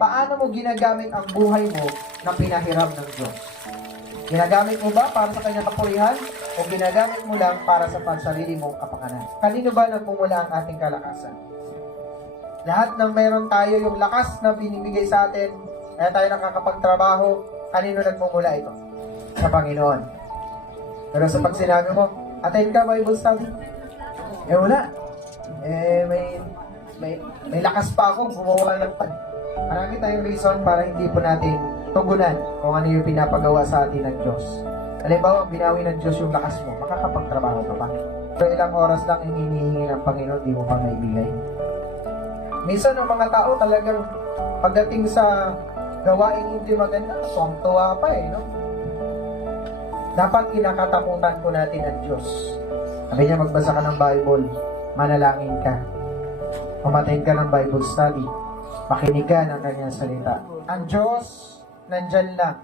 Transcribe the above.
Paano mo ginagamit ang buhay mo na pinahiram ng Diyos? Ginagamit mo ba para sa kanyang kapurihan o ginagamit mo lang para sa pansarili mong kapakanan? Kanino ba nagmumula ang ating kalakasan? Lahat ng meron tayo, yung lakas na binibigay sa atin, kaya tayo nakakapagtrabaho, kanino nagmumula ito? Sa Panginoon. Pero sa pag sinabi mo, attend ka Bible study? Wala. May lakas pa ako, gumawa ng pan. Marami tayong reason para hindi po natin tugunan kung ano yung pinapagawa sa atin ng Diyos. Halimbawa, binawi ng Diyos yung lakas mo, makakapagtrabaho ka pa. Pero ilang oras lang hinihingi ng Panginoon, di mo pa naibigay. Minsan ang mga tao talagang pagdating sa gawain hindi maganda, tuwang-tuwa pa no? Dapat kinakatakutan po natin ang Diyos. Sabi niya, magbasa ka ng Bible, manalangin ka. Umattend ka ng Bible study. Makinig ka ng kanyang salita. Ang Diyos, nandyan lang